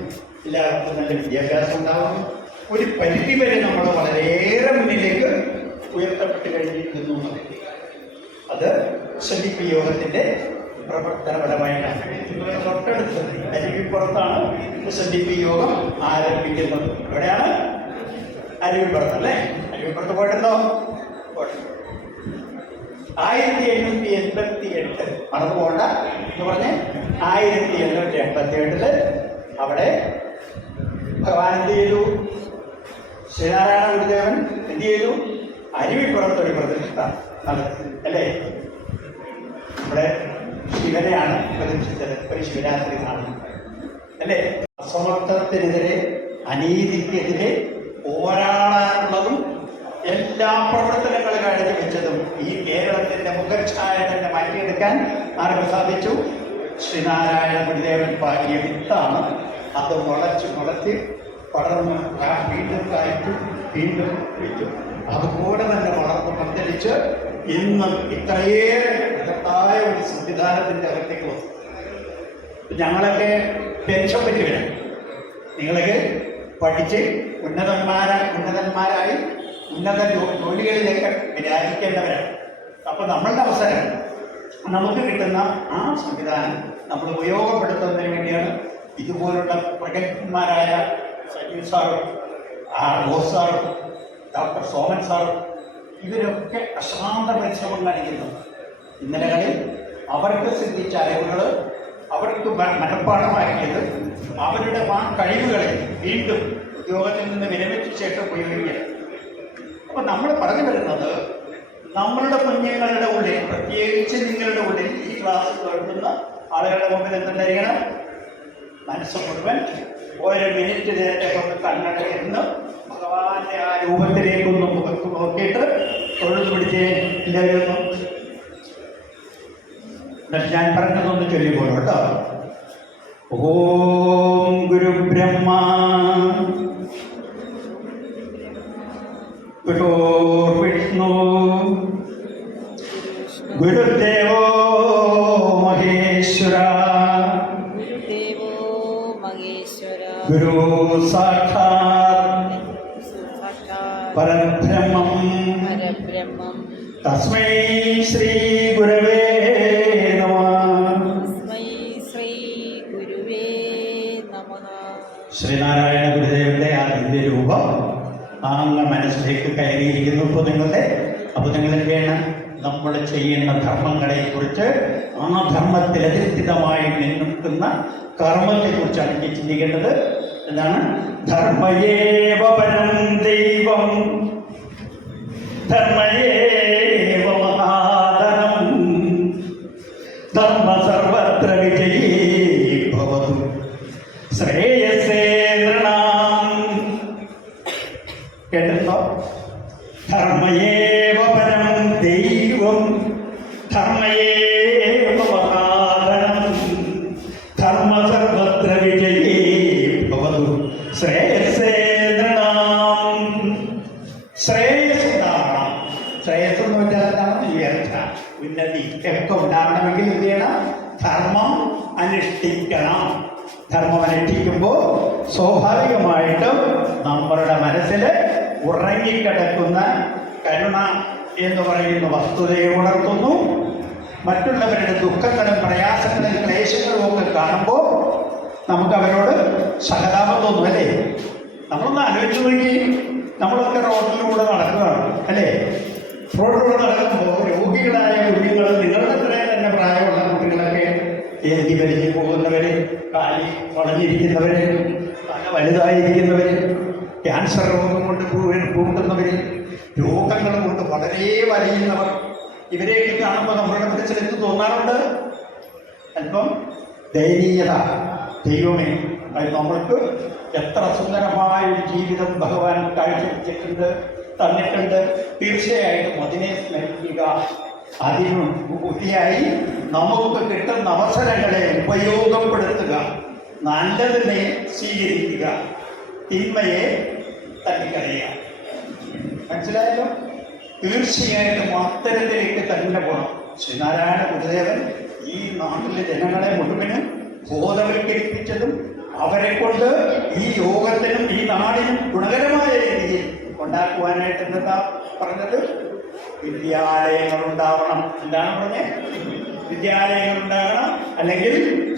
എല്ലാവർക്കും നല്ല വിദ്യാഭ്യാസം ഉണ്ടാകുന്നു. ഒരു പരിധി വരെ നമ്മൾ വളരെയേറെ മുന്നിലേക്ക് ഉയർത്തപ്പെട്ട് കഴിഞ്ഞിരിക്കുന്നു. അത് SNDP യോഗത്തിന്റെ പ്രവർത്തനപരമായിട്ടാണ്. തൊട്ടടുത്ത് അരുവിപ്പുറത്താണ് SNDP യോഗം ആരംഭിക്കുന്നത്. എവിടെയാണ്? അരുവിപ്പുറത്ത് അല്ലേ? അരുവിപ്പുറത്ത് പോയിട്ടുണ്ടോ? 1888 മറന്നു പോകണ്ട എന്ന് പറഞ്ഞ് 1888 അവിടെ ഭഗവാൻ എന്ത് ചെയ്തു? ശ്രീനാരായണ ഗുരുദേവൻ എന്ത് ചെയ്തു? അരുവിപ്പുറത്തൊരു പ്രതിഷ്ഠ നടത്തി അല്ലേ? നമ്മുടെ ശിവനെയാണ് പ്രതിഷ്ഠിച്ചത് ഒരു ശിവരാത്രി നാളിൽ അല്ലേ? അസമത്വത്തിനെതിരെ, അനീതിക്കെതിരെ പോരാടാനുള്ളതും എല്ലാ പ്രവർത്തനങ്ങളും കാഴ്ചവെച്ചതും ഈ കേരളത്തിന്റെ മുഖച്ഛായ തന്നെ മാറ്റിയെടുക്കാൻ ആർക്ക് സാധിച്ചു? ശ്രീനാരായണ ഗുരുദേവൻ പാകിയ വിത്താണ്. അത് മുളച്ച് പടർന്ന് വീണ്ടും കായ്ച്ചു, വീണ്ടും വിറ്റു. അതുപോലെ തന്നെ വളർന്ന് പന്തലിച്ച് ഇന്നും ഇത്രയേറെ ബൃഹത്തായ ഒരു സംവിധാനത്തിന്റെ അകത്തേക്ക് വന്നു. ഞങ്ങളൊക്കെ പെൻഷൻ പറ്റി വരാം. നിങ്ങളൊക്കെ പഠിച്ച് ഉന്നതന്മാരായി ഉന്നത ജോലികളിലേക്ക് വിരാജിക്കേണ്ടവരാണ്. അപ്പൊ നമ്മളുടെ അവസരം നമുക്ക് കിട്ടുന്ന ആ സംവിധാനം നമ്മൾ ഉപയോഗപ്പെടുത്തുന്നതിന് വേണ്ടിയാണ് ഇതുപോലുള്ള പ്രഗത്ഭന്മാരായ സജീവ് സാറും ബോസ് സാറും ഡോക്ടർ സോമൻ സാറും ഇവരൊക്കെ അശാന്ത പരിശ്രമം കാണിക്കുന്നു. ഇന്നലകളിൽ അവർക്ക് സിദ്ധിച്ച അറിവുകൾ, അവർക്ക് മനഃപ്പാഠമാക്കിയത്, അവരുടെ ആ കഴിവുകളെ വീണ്ടും ഉദ്യോഗത്തിൽ നിന്ന് വിരമിച്ച ശേഷം ഉപയോഗിക്കുക. അപ്പൊ നമ്മൾ പറഞ്ഞു വരുന്നത്, നമ്മളുടെ കുഞ്ഞുങ്ങളുടെ ഉള്ളിൽ, പ്രത്യേകിച്ച് നിങ്ങളുടെ ഉള്ളിൽ ഈ ക്ലാസ് കേൾക്കുന്ന ആളുകളുടെ മുമ്പിൽ എന്തുണ്ടായിരിക്കണം? മനസ്സ് മുഴുവൻ ഒരു മിനിറ്റ് നേരത്തെ കൊണ്ട് കണ്ണടയിരുന്ന് ഭഗവാന്റെ ആ രൂപത്തിലേക്കൊന്ന് മുഖത്ത് നോക്കിയിട്ട് തൊഴുതു പിടിച്ചേ എല്ലാവരും. ഞാൻ പറഞ്ഞതൊന്ന് ചൊല്ലിപ്പോലും കേട്ടോ. ഓം ഗുരുബ്രഹ്മ ഗുരുർവിഷ്ണു ഗുരുദേവോ മഹേശ്വര ഗുരു സാക്ഷാത് പരബ്രഹ്മം തസ്മൈ ശ്രീ ഗുരവേ നമഃ. ശ്രീനാരായണ ഗുരുദേവന്റെ ആ ദിവ്യരൂപം അങ്ങ് മനസ്സിലേക്ക് കയറിയിരിക്കുന്നു. ഇപ്പോൾ നിങ്ങളൊക്കെയാണ് നമ്മൾ ചെയ്യുന്ന ധർമ്മങ്ങളെക്കുറിച്ച്, ആ ധർമ്മത്തിൽ അധിഷ്ഠിതമായി നിൽക്കുന്ന കർമ്മത്തെക്കുറിച്ചാണ് എനിക്ക് ചിന്തിക്കേണ്ടത്. എന്താണ്? ധർമ്മയേവ പരം ദൈവം ധർമ്മയേവ മഹാധനം ധർമ്മ സർവത്ര വിജയീ ഭവതു ശ്രേയസേ നൃണാം. കേട്ടോ? ധർമ്മയേവ പരം ദൈവം ധർമ്മയേവ മഹാധനം ധർമ്മ സർവത്ര വിജയീ ഭവതു ശ്രേയസേ നൃണാം. ശ്രേയസ് ഉണ്ടാവണം. ശ്രേയസ് എന്ന് വെച്ചാൽ എന്താണ്? ഉയർച്ച, ഉന്നതി ഒക്കെ ഉണ്ടാവണമെങ്കിൽ എന്ത് ചെയ്യണം? ധർമ്മം അനുഷ്ഠിക്കണം. ധർമ്മം അനുഷ്ഠിക്കുമ്പോൾ സ്വാഭാവികമായിട്ടും നമ്മളുടെ മനസ്സിൽ ഉറങ്ങിക്കിടക്കുന്ന കരുണ എന്ന് പറയുന്ന വസ്തുതയെ ഉണർത്തുന്നു. മറ്റുള്ളവരുടെ ദുഃഖങ്ങളും പ്രയാസങ്ങളും ക്ലേശങ്ങളും ഒക്കെ കാണുമ്പോൾ നമുക്ക് അവരോട് സഹതാപം തോന്നും അല്ലേ? നമ്മളൊന്ന് ആലോചിച്ച് നോക്കി. നമ്മളൊക്കെ റോഡിലൂടെ നടക്കുകയാണ് അല്ലേ? റോഡിലൂടെ നടക്കുമ്പോൾ രോഗികളായ കുഞ്ഞുങ്ങൾ, നിങ്ങളുടെ അത്രയും തന്നെ പ്രായമുള്ള കുട്ടികളൊക്കെ എഴുതി വലിഞ്ഞു പോകുന്നവര്, കാലി വളഞ്ഞിരിക്കുന്നവര്, തല വലുതായിരിക്കുന്നവര്, ക്യാൻസർ രോഗം കൊണ്ട് പൂണ്ടുന്നവര്, രോഗങ്ങൾ കൊണ്ട് വളരെ വലയുന്നവർ, ഇവരെയൊക്കെ കാണുമ്പോൾ നമ്മുടെ മനസ്സിൽ എന്ത് തോന്നാറുണ്ട്? അല്പം ദയനീയത. ദൈവമേ, അത് നമ്മൾക്ക് എത്ര സുന്ദരമായ ഒരു ജീവിതം ഭഗവാൻ കാഴ്ചവെച്ചിട്ടുണ്ട്, തന്നിട്ടുണ്ട്. തീർച്ചയായിട്ടും അതിനെ സ്മരിക്കുക. അതിനു ബുദ്ധിയായി നമുക്ക് കിട്ടുന്ന അവസരങ്ങളെ ഉപയോഗപ്പെടുത്തുക. നല്ലതിനെ സ്വീകരിക്കുക, തിന്മയെ തള്ളിക്കളയുക. മനസ്സിലായല്ലോ? തീർച്ചയായിട്ടും അത്തരത്തിലേക്ക് തന്നെ പോകണം. ശ്രീനാരായണ ഗുരുദേവൻ ഈ നാട്ടിലെ ജനങ്ങളെ മുഴുവനും ബോധവൽക്കരിപ്പിച്ചതും അവരെ കൊണ്ട് ഈ യോഗത്തിനും ഈ നാടിനും ഗുണകരമായ രീതിയിൽ ഉണ്ടാക്കുവാനായിട്ട് എന്താ പറഞ്ഞത്? വിദ്യാലയങ്ങൾ ഉണ്ടാവണം. എന്താണ് പറഞ്ഞത്? വിദ്യാലയങ്ങൾ ഉണ്ടാകണം, അല്ലെങ്കിൽ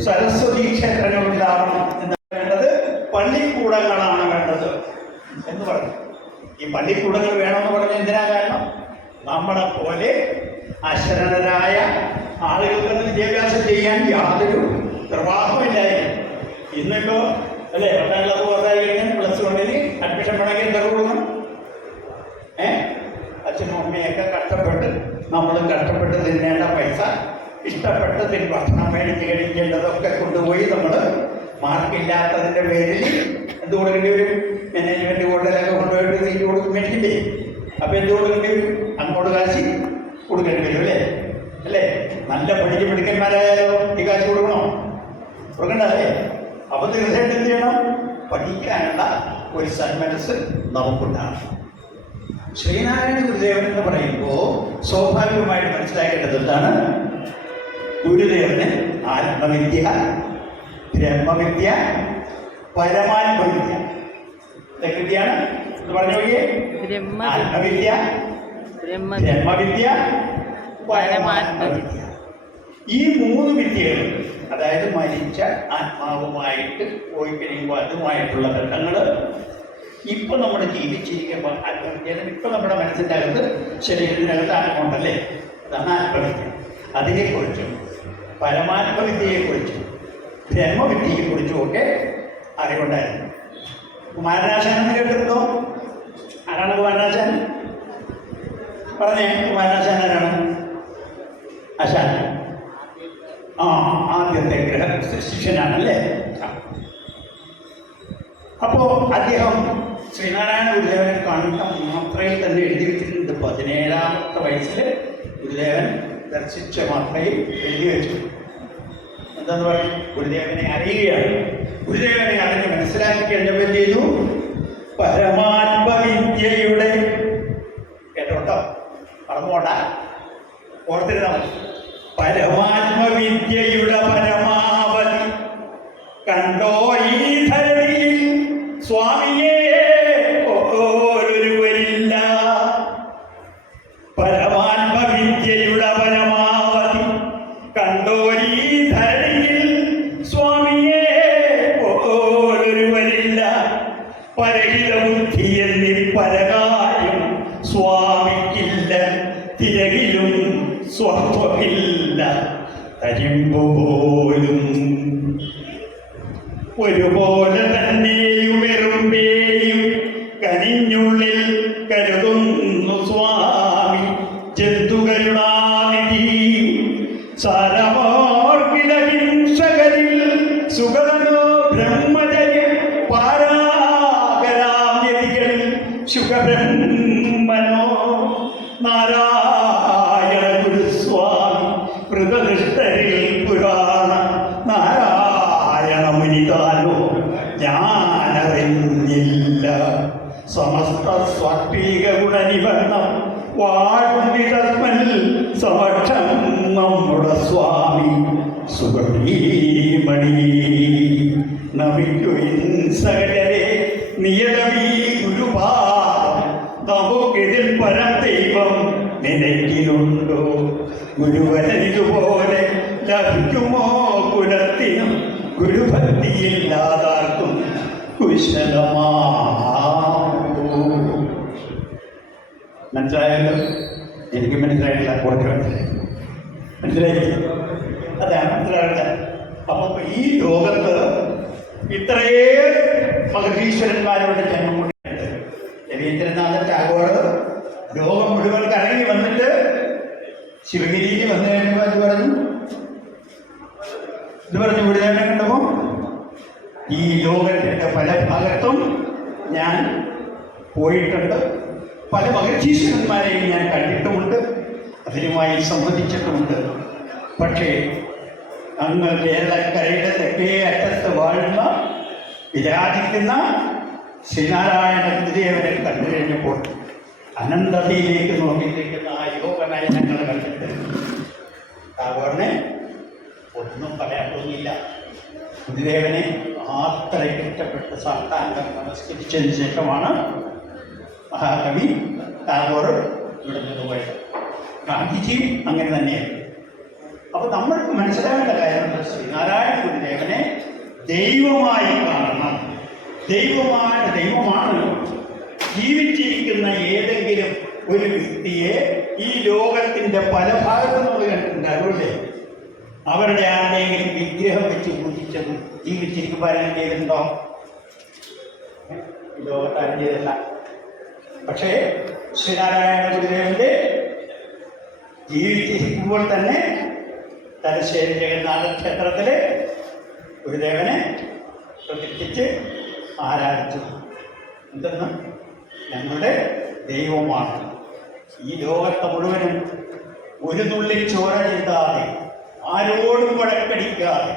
സരസ്വതി ക്ഷേത്രങ്ങൾ ഉണ്ടാവണം. എന്താണ് വേണ്ടത്? പള്ളിക്കൂടങ്ങളാണ് വേണ്ടത് എന്ന് പറഞ്ഞു. ഈ പള്ളിക്കൂടങ്ങൾ വേണമെന്ന് പറഞ്ഞ എന്തിനാ കാരണം? നമ്മളെ പോലെ അശരണരായ ആളുകൾക്ക് വിദ്യാഭ്യാസം ചെയ്യാൻ യാതൊരു നിർവാഹമില്ലായിരുന്നു. ഇന്നിപ്പോ അല്ലേ, 10ാം ക്ലാസ് പാസ്സായി കഴിഞ്ഞാൽ പൈസ ഇഷ്ടപ്പെട്ടതിൽ ഭക്ഷണം മേടിച്ച് കഴിക്കേണ്ടതൊക്കെ കൊണ്ടുപോയി നമ്മൾ മാർക്കില്ലാത്തതിൻ്റെ പേരിൽ എന്ത് കൊടുക്കേണ്ടി വരും? മാനേജ്മെൻറ്റ് ഹോട്ടലൊക്കെ കൊണ്ടുപോയിട്ട് സീറ്റ് മേടിക്കില്ലേ? അപ്പോൾ എന്ത് കൊടുക്കേണ്ടി വരും? അങ്ങോട്ട് കാശ് കൊടുക്കേണ്ടി വരും അല്ലേ? നല്ല പഠിച്ച് മിടുക്കന്മാരായാലോ ഈ കാശ് കൊടുക്കണോ? കൊടുക്കണ്ടല്ലേ? അപ്പോൾ തീർച്ചയായിട്ടും എന്ത് ചെയ്യണം? പഠിക്കാനുള്ള ഒരു സന്മനസ് നമുക്കുണ്ടാകണം. ശ്രീനാരായണ ഗുരുദേവൻ എന്ന് പറയുമ്പോൾ സ്വാഭാവികമായിട്ട് മനസ്സിലാക്കേണ്ടത് എന്താണ്? ഗുരുദേവന് ആത്മവിദ്യ, ബ്രഹ്മവിദ്യ, പരമാത്മവിദ്യ. വിദ്യയാണ് എന്ന് പറഞ്ഞു നോക്കിയേ. ആത്മവിദ്യ, ബ്രഹ്മവിദ്യ, പരമാത്മവിദ്യ. ഈ 3 വിദ്യകൾ, അതായത് മരിച്ച ആത്മാവുമായിട്ട് പോയി കഴിയുമ്പോൾ അതുമായിട്ടുള്ള ഘട്ടങ്ങൾ ഇപ്പം നമ്മൾ ജീവിച്ചിരിക്കുമ്പോൾ ആത്മവിദ്യ ഇപ്പം നമ്മുടെ മനസ്സിൻ്റെ അകത്ത് ശരീരത്തിനകത്ത് ആത്മമുണ്ടല്ലേ, അതാണ് ആത്മവിദ്യ. അതിനെക്കുറിച്ചും പരമാത്മവിദ്യയെക്കുറിച്ചും ബ്രഹ്മവിദ്യയെക്കുറിച്ചും ഒക്കെ അറിവുണ്ടായിരുന്നു. കുമാരനാശാൻ എന്ന് കേട്ടിരുന്നോ? ആരാണ് കുമാരനാശാൻ? പറഞ്ഞേ, കുമാരനാശാൻ ആരാണ്? ആശാൻ ആദ്യത്തെ ശിഷ്യനാണല്ലേ. അപ്പോൾ അദ്ദേഹം ശ്രീനാരായണ ഗുരുദേവനെ കാണുന്ന മാത്രയിൽ തന്നെ എഴുതി വെച്ചിട്ടുണ്ട്. 17ാമത്തെ വയസ്സിൽ ഗുരുദേവൻ ദർശിച്ച മാത്രയിൽ എഴുതി വെച്ചു. എന്താന്ന് പറയും? ഗുരുദേവനെ അറിയുകയാണ്. ഗുരുദേവനെ അറിഞ്ഞ് മനസ്സിലാക്കി കഴിഞ്ഞപ്പോൾ എന്ത് ചെയ്തു? പരമാത്മവിദ്യയുടെ, കേട്ടോട്ടോ, മറന്നുകൊണ്ട, ഓർത്തിരുന്നാൽ മതി. പരമാത്മവിദ്യയുടെ പരമാവധി കണ്ടോ ഈ ധരണിയിൽ സ്വാമിയെ ഓരോരുവരില്ല. പരമാത്മവിദ്യയുടെ പരമാവധി കണ്ടോ ഈ ധരണിയിൽ സ്വാമിയെ ഓരോരുവരില്ല. പരഹിത ബുദ്ധി എന്നീ പരകാര്യം സ്വാമിക്കില്ല. തിരകിലും സ്വത്വമില്ല തരിമ്പുപോലും. ഒരുപോലെ തന്നെയുമെറുമ്പേയും കനിഞ്ഞുള്ളിൽ കരുതുന്നു സ്വാമി. ജന്തുകരുണാനിധി സാരമോർക്കിലഹിംസകരിൽ സുഗതനോ ബ്രഹ്മജയ പാരാഗരാമ്യതികളിൽ ശുഖബ്രഹ്മനോ നാരായണ ഗുരുസ്വാമി മൃഗനിഷ്ഠരിൽ പുരാണ നാരായണ മുനിതാനോ ഞാനറിഞ്ഞില്ല. സമസ്ത സ്വാത്വിക ഗുണനിബന്ധം വാഴുന്നിതസ്മൽ സമക്ഷം നമ്മുടെ സ്വാമി സുഗതീമണി. നമിക്കുവിൻ സകലരെ നിയതമീ ഗുരുപാദം. നമുക്കിതിൽ പരം ദൈവം നിനക്കിലുണ്ടോ? ഗുരുവരനിതുപോലെ ലഭിക്കുമോ കുലത്തിനും? ഗുരുഭക്തിയില്ലാതാർക്കും കുശലമാ. മനസ്സിലായല്ലോ? എനിക്ക് മനസ്സിലായിട്ടില്ല, കുറച്ച് മനസ്സിലായി. അതാണ് മനസ്സിലായില്ല. അപ്പൊ ഈ ലോകത്ത് ഇത്രയേറെ മഹർഷീശ്വരന്മാരുടെ ജന്മം കൊണ്ടിട്ടുണ്ട്. രവീന്ദ്രനാഥ ടാഗോർ ലോകം മുഴുവൻ കറങ്ങി വന്നിട്ട് ശിവഗിരിയിൽ വന്നു കഴിഞ്ഞപ്പോൾ ഇത് പറഞ്ഞു ഗുരുദേവനെ കണ്ടപ്പോ ഈ ലോകത്തിന്റെ പല ഭാഗത്തും ഞാൻ പോയിട്ടുണ്ട്. പല മഹർഷീശ്വരന്മാരെയും ഞാൻ കണ്ടിട്ടുമുണ്ട്, അതിനുമായി സംവദിച്ചിട്ടുമുണ്ട്. പക്ഷേ അങ്ങ് കേരളക്കരയുടെ തെക്കേ അറ്റത്ത് വാഴുന്ന വിരാജിക്കുന്ന ശ്രീനാരായണ ഗുരുദേവനെ കണ്ടു കഴിഞ്ഞപ്പോൾ അനന്തതയിലേക്ക് നോക്കിയിരിക്കുന്ന ആ യോഗനയനങ്ങൾ കണ്ടിട്ട് ടാഗോറിനെ ഒന്നും പറയാൻ തോന്നിയില്ല. ഗുരുദേവനെ അത്രയ്ക്ക് ഇഷ്ടപ്പെട്ട് സാഷ്ടാംഗം നമസ്കരിച്ചതിന് ശേഷമാണ് മഹാകവി ടാഗോർ ഇവിടെ നിന്ന് പോയത്. ഗാന്ധിജി അങ്ങനെ തന്നെയായിരുന്നു. അപ്പൊ നമ്മൾക്ക് മനസ്സിലാവേണ്ട കാര്യം ശ്രീനാരായണ ഗുരുദേവനെ ദൈവമായി കാണണം. ദൈവമാണ് ജീവിച്ചിരിക്കുന്ന ഏതെങ്കിലും ഒരു വ്യക്തിയെ ഈ ലോകത്തിന്റെ പല ഭാഗത്തു നമ്മൾ കണ്ടിട്ടുണ്ടാകുമല്ലേ? അവരുടെ ആരുടെയെങ്കിലും വിഗ്രഹം വെച്ച് പൂജിച്ചതും ജീവിച്ചിരിക്കുമ്പോൾ ആരെങ്കിലും ചെയ്തിട്ടുണ്ടോ? ഈ ലോകത്ത് ആരും ചെയ്തില്ല. പക്ഷേ ശ്രീനാരായണ ഗുരുദേവന്റെ ജീവിച്ചിരിക്കുമ്പോൾ തന്നെ തലശ്ശേരി ജഗന്നാഥ ക്ഷേത്രത്തില് ഗുരുദേവനെ പ്രതിഷ്ഠിച്ച് ആരാധിച്ചു. എന്തെന്ന്? ഞങ്ങളുടെ ദൈവമാണ്. ഈ ലോകത്തെ മുഴുവനും ഒരു തുള്ളി ചോര ചിന്താതെ, ആരോടും വഴക്കടിക്കാതെ,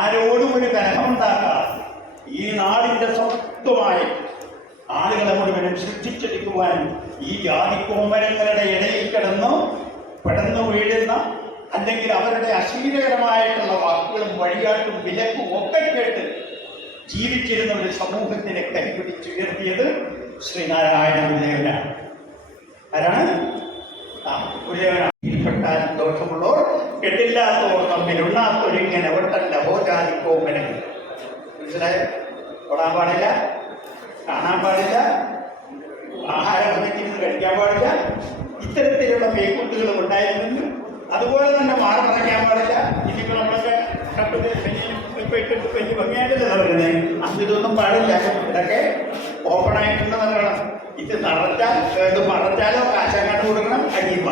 ആരോടും ഒരു കലഹമുണ്ടാക്കാതെ, ഈ നാടിൻ്റെ സ്വത്വമായി ആളുകളെ മുഴുവനും സൃഷ്ടിച്ചെടുക്കുവാനും ഈ ജാതിക്കോമരങ്ങളുടെ ഇടയിൽ പെടന്നു വീഴുന്ന, അല്ലെങ്കിൽ അവരുടെ അശ്ലീലകരമായിട്ടുള്ള വാക്കുകളും വഴികാട്ടും വിലക്കും ഒക്കെ കേട്ട് ജീവിച്ചിരുന്ന ഒരു സമൂഹത്തിനെ കൈപിടിച്ചുയർത്തിയത് ശ്രീനാരായണ ഗുരുദേവനാണ്. ആരാണ്? ഗുരുദേവനാണ്. ദോഷമുള്ളവർ കെട്ടില്ലാത്തവർ തമ്മിലുണ്ണാത്തൊരിങ്ങനെ ഒട്ടല്ല ഹോജാതിക്കോമനങ്ങൾ. മനസ്സിലായോ? തൊടാൻ പാടില്ല, കാണാൻ പാടില്ല, ആഹാരം ഒന്നിച്ചിരുന്ന് കഴിക്കാൻ പാടില്ല. ഇത്തരത്തിലുള്ള പേക്കൂട്ടുകളും ഉണ്ടായിരുന്നെങ്കിൽ അതുപോലെ തന്നെ മാറി മറയ്ക്കാൻ പാടില്ല. ഇനിയിപ്പോൾ നമ്മളൊക്കെ വലിയ ഭംഗിയായിട്ടല്ലേ നടക്കുന്നത്. അതൊന്നും പാടില്ല. ഇതൊക്കെ ഓപ്പണായിട്ടുള്ള നൽകണം. ഇത് മറച്ചാലോ കാശങ്ങാട്ട് കൊടുക്കണം, അരിയുമ്പ.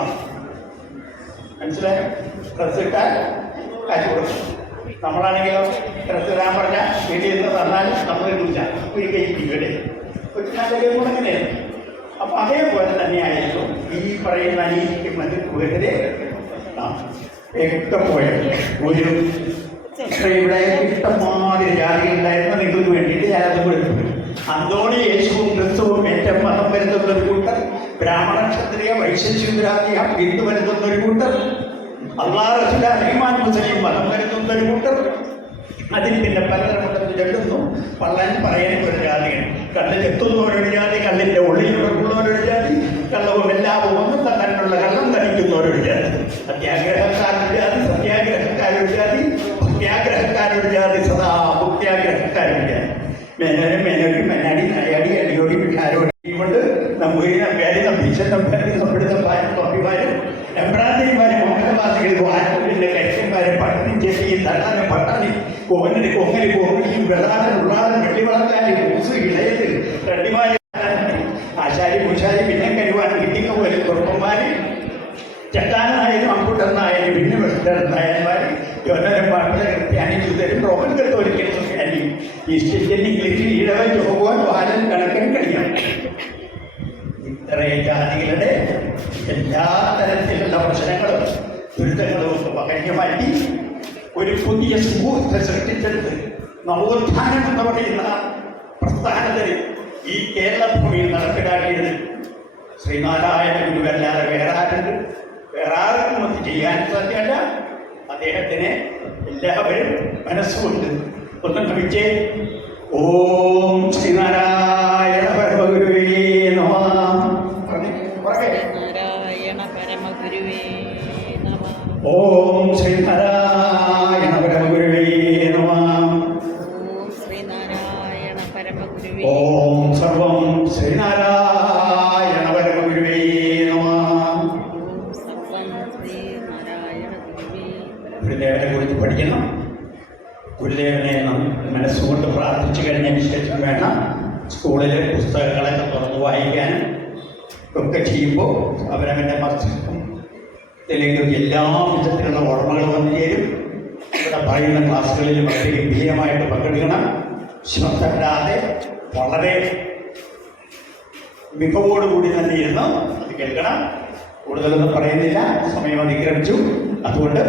മനസ്സിലായോ? ഡ്രസ് ഇട്ടാൽ കാശ് കൊടുക്കണം. നമ്മളാണെങ്കിലോ ഡ്രസ് ഇടാൻ പറഞ്ഞാൽ വീട്ടിൽ നിന്ന് തന്നാലും നമ്മൾ ഇടില്ല, ഒരു കൈ ഇവിടെ ഒരു നല്ല കൈ കൊണ്ടങ്ങനെയാണ്. അപ്പം അതേപോലെ തന്നെയായിരുന്നു ഈ പറയുന്ന അനീതിക്കും മറ്റുള്ളവരെ വ്യക്തപോയത്. ഒരു ഇവിടെ ഇഷ്ടംമാതിരി ജാതികളുണ്ടായിരുന്ന നിങ്ങൾക്ക് വേണ്ടിയിട്ട് ഞാനത് കൊടുത്തു. അന്തോണി, യേശുവും ക്രിസ്തുവും ഏറ്റവും മതം വരുത്തുന്ന ഒരു കൂട്ടർ, ബ്രാഹ്മണ ക്ഷത്രിയ വൈശ്യശൂദ്രാദിയ ഹിന്ദു വരുത്തുന്ന ഒരു കൂട്ടർ, അള്ളാഹ് റസൂൽ റഹ്മാൻ മുസ്ലിം മതം വരുത്തുന്ന ഒരു കൂട്ടർ, അതിൽ പിന്നെ പലതരപ്പെട്ടത് ചെല്ലുന്നു. പള്ളൻ പറയാൻ ഒരു ജാതിയാണ്. കള്ളിലെത്തുന്നവരൊരു ജാതി, കള്ളിൻ്റെ ഉള്ളിൽ ഉള്ളവരൊരു ജാതി, കള്ളവും എല്ലാവും ഒന്നും തന്നിട്ടുള്ള കള്ളം ധരിക്കുന്നവരൊരു ജാതി, സത്യാഗ്രഹക്കാരൊരു ജാതി, സത്യാഗ്രഹക്കാരൊരു ജാതി, ഭക്ത്യാഗ്രഹക്കാരൊരു ജാതി, സദാ ഭക്ത്യാഗ്രഹക്കാരൊരു ജാതി. മേനോനും മെന്നാടി നയാടി അടിയോടി വിഷാരോടി കൊണ്ട് നമ്പൂരി നമ്പ്യാരി നമ്പീശൻ നമ്പ്യാരി നമ്പിടുത്തപ്പാരും തൊപ്പിമാരും എംബ്രാന്തിരിമാരും മോഹനവാസികൾ ആനൂരിൻ്റെ ലക്ഷ്യന്മാരെ പട്ടണി ചെട്ടി തട്ടാനും പട്ടാണി കോങ്ങലി കോങ്ങലിയും വെള്ളാടൻ ഉള്ളാടൻ വെള്ളിവളക്കാരി മൂസ് ഇളയത് റെഡിമാരി ആശാരി പൂശാരി പിന്നെ കരുവാൻ കിട്ടിക്ക പോലെ കുറുപ്പന്മാർ ചട്ടാനായാലും അമ്പുട്ടെന്നായാലും പിന്നെ വെള്ളനായന്മാർ യോനരം പാട്ടിലെ ക്രിസ്ത്യാനി ചുതരും റോമൻ കത്തോലിക്കൽ ക്രിസ്ത്യാനി ഈസ്റ്റേഷ്യൻ ഇംഗ്ലീഷ് ഈഴവ ജോഗോൻ ബാലൻ കണക്കൻ കഴിയണം. ഇത്രയും ജാതികളുടെ എല്ലാ തരത്തിലുള്ള പ്രശ്നങ്ങളും ദുരിതങ്ങളും ഒക്കെ പകഞ്ഞു മാറ്റി ഒരു പുതിയ സമൂഹത്തെ സൃഷ്ടിച്ചെടുത്ത് നവോത്ഥാനം എന്ന് പറയുന്ന പ്രസ്ഥാനത്തിൽ ഈ കേരള ഭൂമിയിൽ നടപ്പിലാക്കിയത് ശ്രീനാരായണ ഗുരുവല്ലാതെ വേറെ ആരുണ്ട്? വേറെ ആർക്കും അത് ചെയ്യാൻ സാധ്യമല്ല. അദ്ദേഹത്തിന് എല്ലാവരും മനസ്സുകൊണ്ട് ഒന്ന് ഭവിച്ചേ. ഓം ശ്രീനാരായണ പരമഗുരുവേ നമഃ. ശ്രീനാരായണ പരമഗുരുവേ നമഃ. ഓം ശ്രീനാരായണ പരമഗുരുവേ നമഃ. ഓം ശ്രീനാരായണ പരമഗുരുവേ. ഓം സർവം ശ്രീനാരായണ പരമഗുരുവേ നമഃ. ഓം സർവം ശ്രീനാരായണ ഗുരുവേ. ഗുരുദേവനെ കുറിച്ച് പഠിക്കണം. ഗുരുദേവനെ മനസ്സുകൊണ്ട് പ്രാർത്ഥിച്ചു കഴിഞ്ഞതിന് ശേഷം വേണം സ്കൂളിലെ പുസ്തകങ്ങളൊക്കെ തുറന്ന് വായിക്കാനും ഒക്കെ ചെയ്യുമ്പോൾ അവരവൻ്റെ മസ്തിഷ്കത്തിലേക്ക് എല്ലാ വിധത്തിലുള്ള ഓർമ്മകൾ വന്നു ചേരും. ഇവിടെ പറയുന്ന ക്ലാസ്സുകളിൽ വളരെ ഗംഭീരമായിട്ട് പങ്കെടുക്കണം. ശ്രദ്ധ വിടാതെ വളരെ മികവോടുകൂടി തന്നെ ഇരുന്ന് അത് കേൾക്കണം. കൂടുതലൊന്നും പറയുന്നില്ല, സമയം അതിക്രമിച്ചു. അതുകൊണ്ട്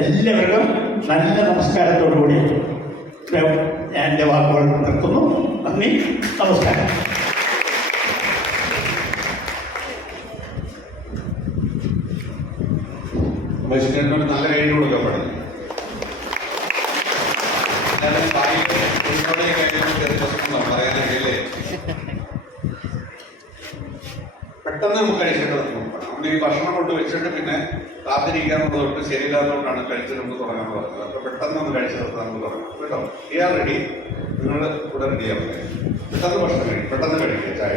എല്ലാവർക്കും നല്ല നമസ്കാരത്തോടുകൂടി ഞാൻ എൻ്റെ വാക്കുകൾ നിർത്തുന്നു. നന്ദി, നമസ്കാരം. പ്രസിഡന്റിനോട് നല്ല കൈ കൊടുക്കപ്പെടുന്നു. പറയാനല്ലേ പെട്ടെന്ന് നമുക്ക് കഴിക്കേണ്ടത് നമ്മൾ ഈ ഭക്ഷണം കൊണ്ട് വെച്ചിട്ട് പിന്നെ കാത്തിരിക്കാനുള്ളത് തൊട്ട് ശരിയില്ലാത്തതുകൊണ്ടാണ് കഴിച്ചിട്ട് നമുക്ക് തുടങ്ങാൻ പറഞ്ഞത്. അപ്പോൾ പെട്ടെന്ന് ഒന്ന് കഴിച്ചു നിർത്താൻ നമുക്ക് തുടങ്ങാം കേട്ടോ. ഇയാൾ റെഡി, നിങ്ങൾ ഇവിടെ റെഡിയാവും. പെട്ടെന്ന് ഭക്ഷണം കഴിക്കും, പെട്ടെന്ന് കഴിക്കുക ചായ.